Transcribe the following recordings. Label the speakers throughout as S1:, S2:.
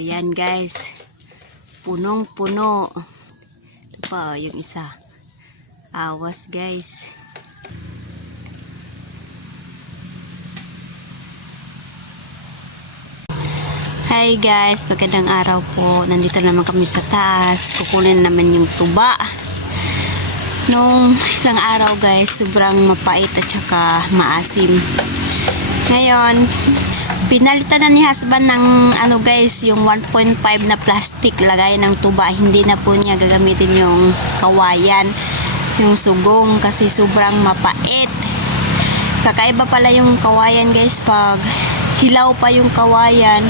S1: Ayan guys. Punong-puno. Ito pa oh, yung isa. Awas guys. Hi guys, magandang araw po. Nandito naman kami sa taas. Kukunin naman yung tuba. Nung isang araw guys, sobrang mapait at saka maasim. Ngayon, pinalitan na ni husband ng ano guys, yung 1.5 na plastic lagay ng tuba. Hindi na po niya gagamitin yung kawayan, yung sugong kasi sobrang mapait. Kakaiba pala yung kawayan guys pag hilaw pa yung kawayan.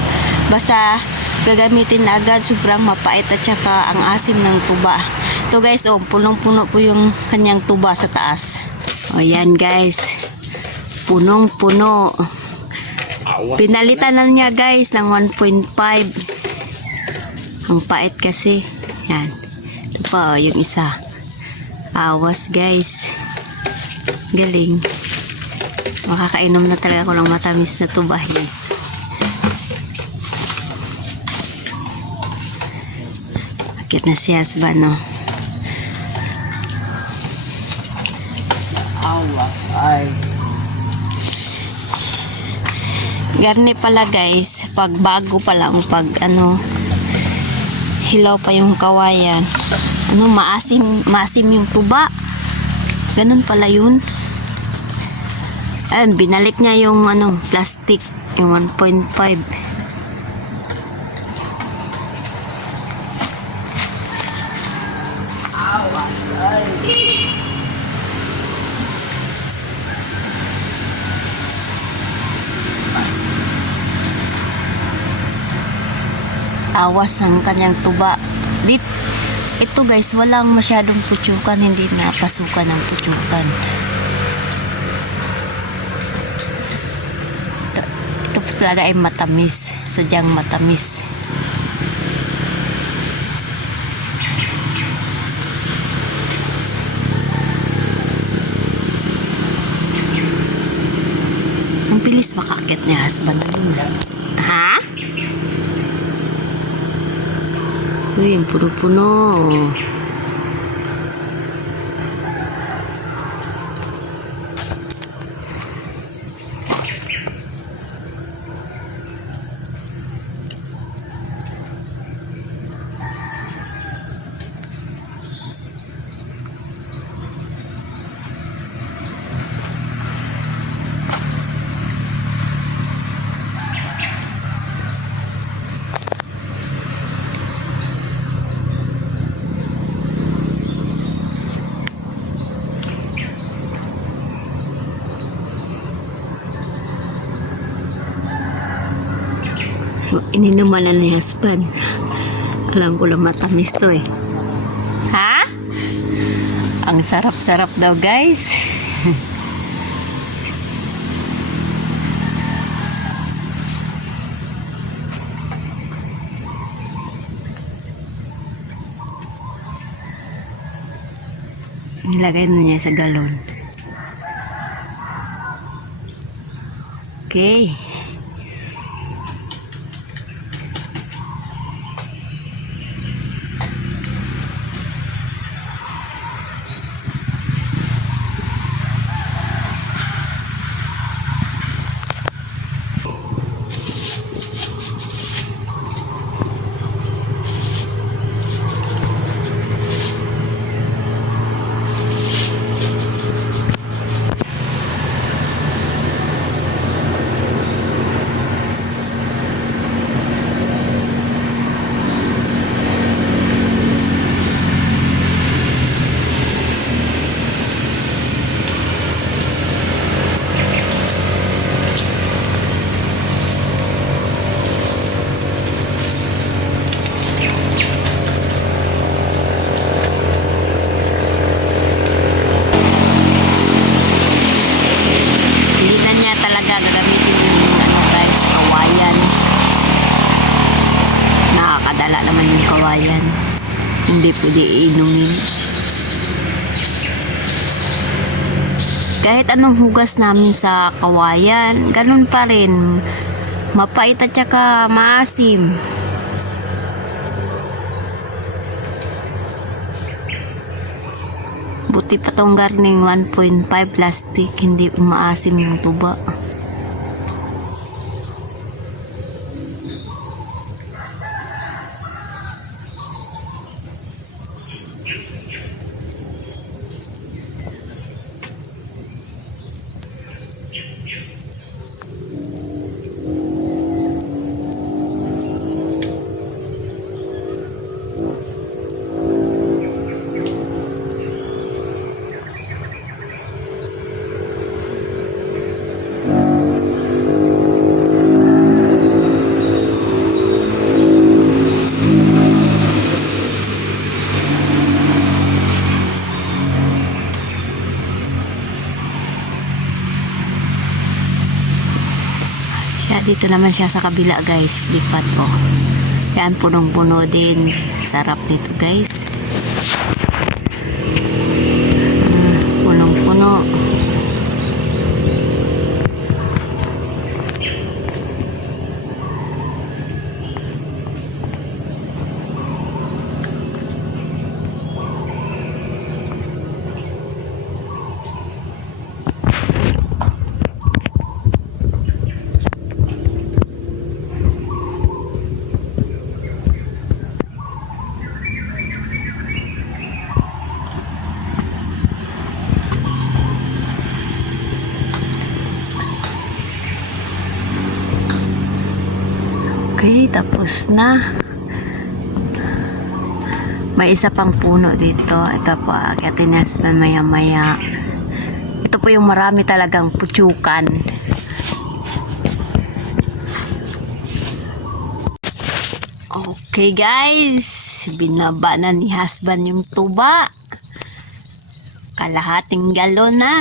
S1: Basta gagamitin na agad sobrang mapait at saka ang asim ng tuba. Ito guys, oh, punong-puno po yung kanyang tuba sa taas. O yan guys, punong-puno. Pinalitan na niya guys ng 1.5. Ang pait kasi. Yan. Ito pa oh, yung isa. Awas guys. Galing. Makakainom na talaga ako ng matamis na tubahin. Akit na si husband, no?
S2: Awa. Ay.
S1: Garni pala guys, pag bago pa lang, pag ano, hilaw pa yung kawayan, ano, maasim, maasim yung tuba. Ganun pala yun. Ayun, binalik niya yung ano, plastic, yung 1.5.
S2: Awas
S1: ang kanyang tuba. Dit, ito guys, walang masyadong putsukan, hindi napasukan ng putsukan. Ito, ito po talaga ay matamis, sadyang matamis. Ang bilis makakit niya husband na yun. Ha? Uy, ang puno-puno. Na ni husband. Alam ko lang matamis to eh. Ha? Ang sarap-sarap daw guys. Nilagay na niya sa galon. Okay. kahit anong hugas namin sa kawayan, ganun pa rin. Mapait at saka maasim. Buti pa tong garning 1.5 plastic, hindi umaasim yung tuba. Dito naman siya sa kabila guys, lipat ko. Yan, punong-puno din. Sarap dito guys. Ah, Punong-puno. Okay, tapos na. May isa pang puno dito. Ito po, akitin na maya maya. Ito po yung marami talagang putsukan. Okay guys, binaba na ni husband yung tuba. Kalahating galon na.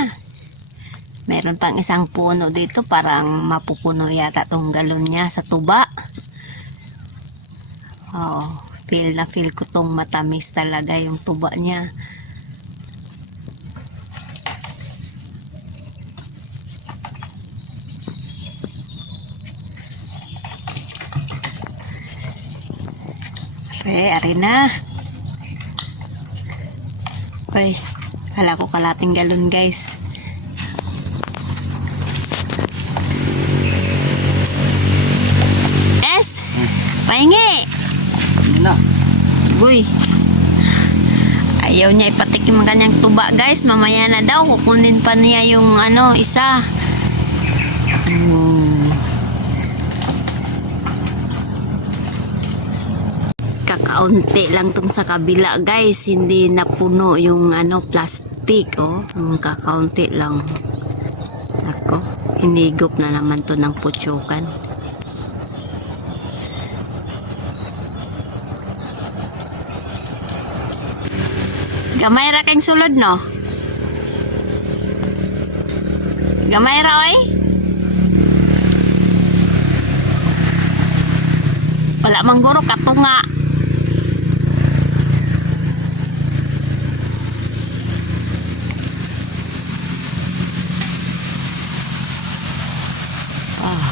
S1: Meron pang isang puno dito, parang mapupuno yata tong galon niya sa tuba. Oo, feel na feel ko tong matamis talaga yung tuba niya. Okay, ari na. Okay, kala ko kalating galon guys. Ayaw niya ipatikim ang kanyang tuba, guys. Mamaya na daw. Kukunin pa niya yung ano, isa. Hmm. Lang tong sa kabila, guys. Hindi napuno yung ano, plastic, oh. Yung kakaunti lang. Ako, hinigop na naman to ng putsukan. Gamay ra kang sulod no? Gamay ra oy? Wala man guro katunga. Ah.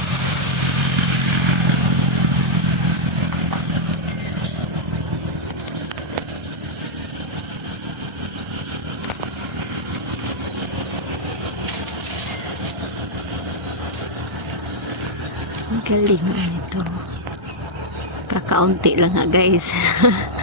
S1: Ang galing nga ito. Kakaunti lang nga guys.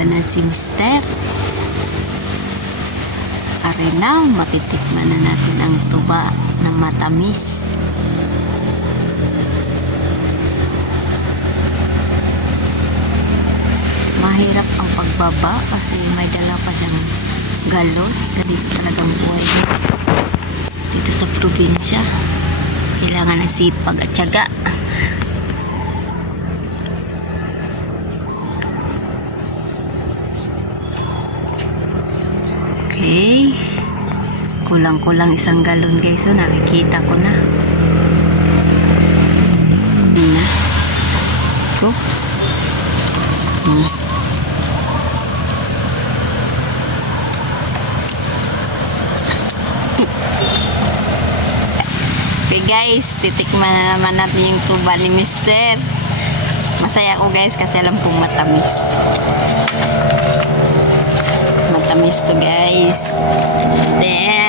S1: Pababa na si Mister. Arena, matitikman na natin ang tuba na matamis. Mahirap ang pagbaba kasi may dala pa siyang galon. Ganito talagang buhay. Dito sa probinsya. Kailangan ng sipag at tiyaga. Okay. Kulang-kulang isang galon guys. So, nakikita ko na. Yun na. Ito. Hmm. Okay guys, titikman na naman natin yung tuba ni Mister. Masaya ako guys kasi alam kong matamis. Matamis to guys. Then,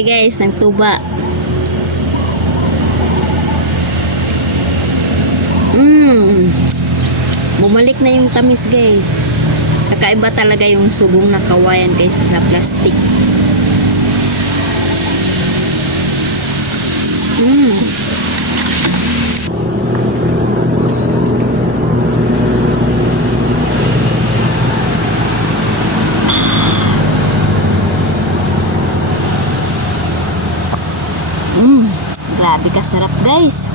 S1: tayo guys ng tuba. Mmm. Bumalik na yung tamis guys. Kakaiba talaga yung sugong na kawayan kaysa sa plastic. Mmm. Mmm. Grabe kasarap guys.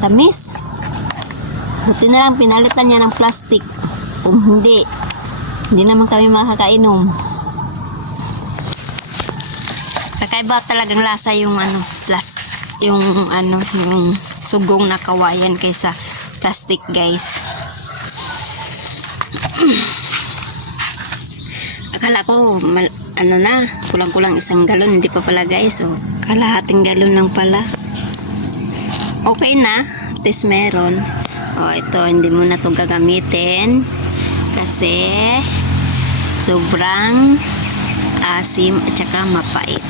S1: Tamis. Buti na lang pinalitan niya ng plastic. Kung hindi, hindi naman kami makakainom. Kakaiba talagang lasa yung ano, plastic, yung ano, yung sugong na kawayan kaysa plastic, guys. Akala ko, mal, ano na, kulang-kulang isang galon, hindi pa pala guys. So, kalahating galon lang pala. Okay na, at least meron. O, ito, hindi mo na itong gagamitin kasi sobrang asim at saka mapait.